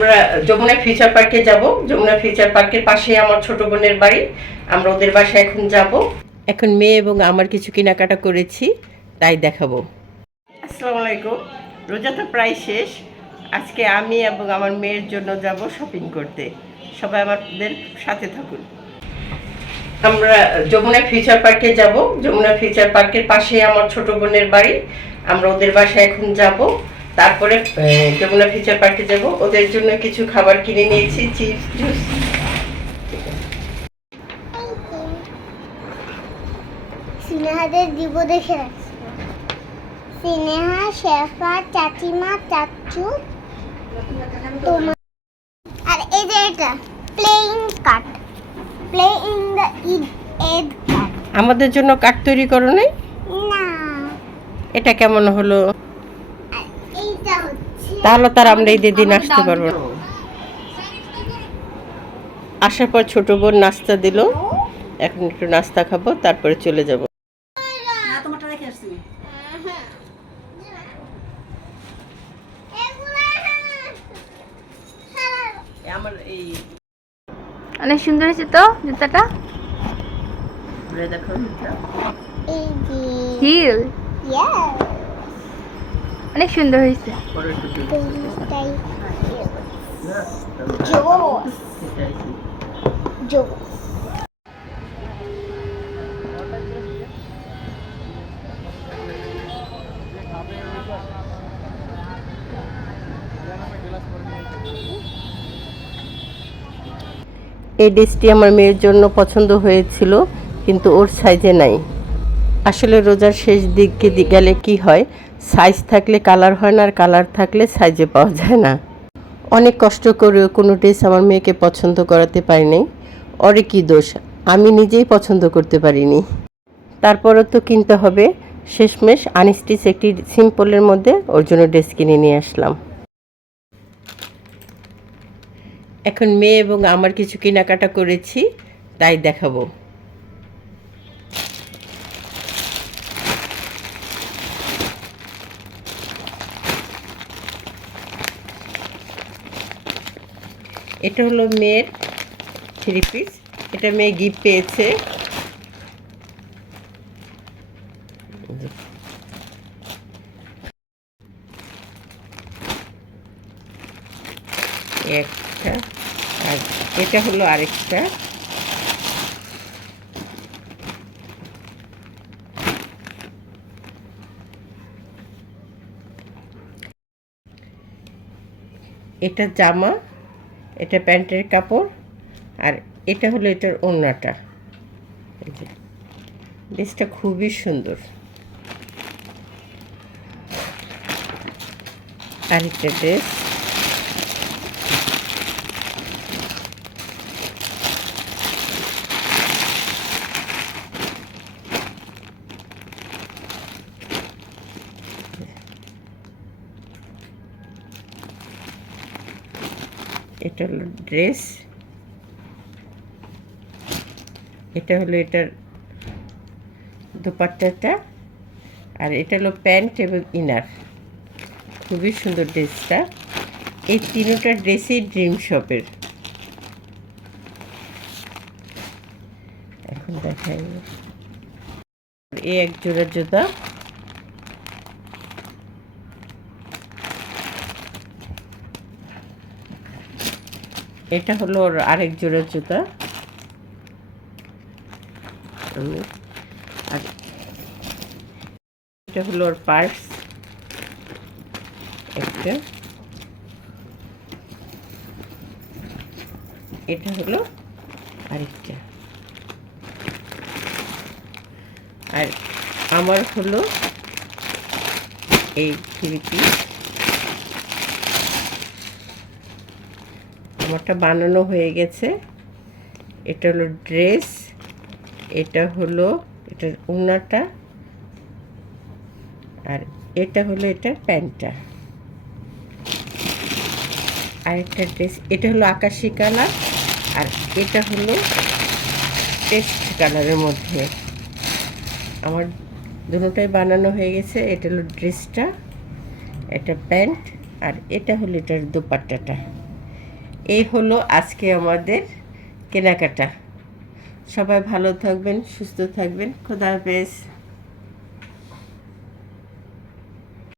আমরা যমুনা ফিউচার পার্কে যাব। যমুনা ফিউচার পার্কের পাশেই আমার ছোট বোনের বাড়ি। আমরা ওদের বাসায় এখন যাব। এখন মেয়ে এবং আমার কিছু কেনাকাটা করেছি, তাই দেখাবো। আসসালামু আলাইকুম। রোজা তো প্রায় শেষ। আজকে আমি এবং আমার মেয়ের জন্য যাব শপিং করতে। সবাই আমাদের সাথে থাকুন। আমরা যমুনা ফিউচার পার্কে যাব। যমুনা ফিউচার পার্কের পাশেই আমার ছোট বোনের বাড়ি। আমরা ওদের বাসায় এখন যাব। তারপরে যমুনা ফিউচার পার্কে যাব। ওদের জন্য কিছু খাবার কিনে নিয়েছি, চিপস, জুস। স্নেহাদের দিব দেখে রাখছি। স্নেহা, শেফা, চাচিমা, চাচু, তোমার। আর এই যে এটা playing cut, playing the ad cut. আমাদের জন্য কার্ড তৈরি করো নাই? না, এটা কেমন হলো? আর এইটা হচ্ছে তাহলে তার আমরা এই দিন আসতে পারবো না। আসার পর ছোট বোন নাস্তা দিল। এখন একটু নাস্তা খাবো, তারপরে চলে যাব। তোমারটা রেখে আসছি। আমার এই অনেক সুন্দর হয়েছে তো জুতাটা। দেখো এই যে হিল ইয়েস, অনেক সুন্দর হয়েছে। এইটাই জোস জোস। এই ড্রেসটি আমার মেয়ের জন্য পছন্দ হয়েছিল, কিন্তু ওর সাইজে নাই। আসলে রোজার শেষ দিকে গেলে কি হয়, সাইজ থাকলে কালার হয় না, আর কালার থাকলে সাইজে পাওয়া যায় না। অনেক কষ্ট করে কোনো ড্রেস আমার মেয়েকে পছন্দ করাতে পারিনি। ওরে কি দোষ, আমি নিজেই পছন্দ করতে পারিনি। তারপরও তো কিনতে হবে। শেষমেশ আনস্টিচ একটি সিম্পলের মধ্যে ওর জন্য ড্রেস কিনে নিয়ে আসলাম। এখন মেয়ে এবং আমার কিছু কেনাকাটা করেছি, তাই দেখাবো। এটা হলো মেয়ের থ্রি পিস। এটা মেয়ে গিফট পেয়েছে। একটা, আর এটা হলো আরেকটা। এটা জামা, এটা প্যান্টের কাপড়, আর এটা হলো এটার ওড়নাটা। ড্রেসটা খুবই সুন্দর। আরেকটা ড্রেস, এটা হলো ড্রেস, এটা হলো এটার দোপাট্টাটা, আর এটা হলো প্যান্ট এবং ইনার। খুবই সুন্দর ড্রেসটা। এই তিনটা ড্রেসই ড্রিম শপের। এখন দেখাই এই এক জোড়া জুতা। এটা হলো ওর আরেক জোড়া জুতা। আর এটা হলো ওর পার্স একটা। এটা হলো আরেকটা। আর আমার হলো এই থ্রি পিস। আমারটা বানানো হয়ে গেছে। এটা হলো ড্রেস, এটা হলো এটার ওড়নাটা, আর এটা হলো এটার প্যান্টটা। আরেকটা ড্রেস, এটা হলো আকাশি কালার, আর এটা হলো টেস্ট কালারের মধ্যে। আমার দুটোটাই বানানো হয়ে গেছে। এটা হলো ড্রেসটা, এটা প্যান্ট, আর এটা হলো এটার দোপাট্টাটা। এই হলো আজকে আমাদের কেনাকাটা। সবাই ভালো থাকবেন, সুস্থ থাকবেন। খোদা হাফেজ।